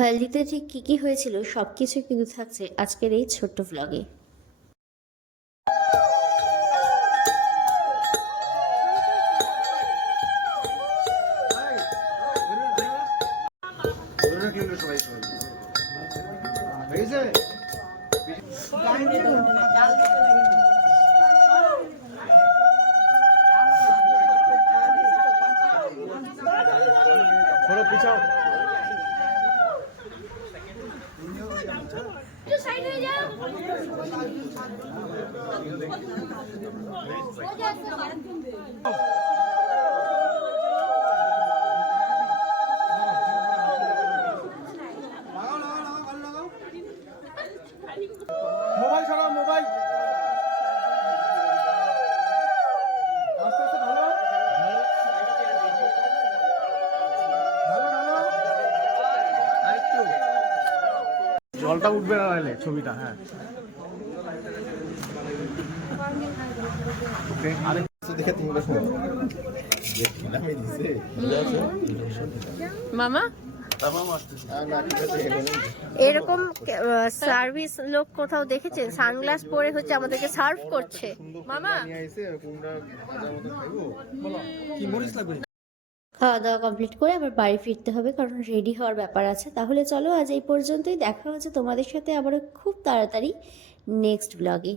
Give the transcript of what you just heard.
হলদিতে ঠিক কী কী হয়েছিল সব কিছু কিন্তু থাকছে আজকের এই ছোট্ট ভ্লগে। মোবাইল সরাও, মোবাইল আস্তে আস্তে ঢালো, ঢালো ঢালো, আরেকটু জলটা উঠবে না নাহলে ছবিটা। হ্যাঁ ওকে, আরেকটু দেখে তিনটা শোনো মামা এরকম সার্ভিস লোক কোথাও দেখেছেন? সানগ্লাস পরে হচ্ছে আমাদেরকে সার্ভ করছে। মামা খাওয়া দাওয়া কমপ্লিট করে আবার বাড়ি ফিরতে হবে, কারণ রেডি হওয়ার ব্যাপার আছে। তাহলে চলো আজ এই পর্যন্তই, দেখা হচ্ছে তোমাদের সাথে আবারও খুব তাড়াতাড়ি নেক্সট ব্লগে।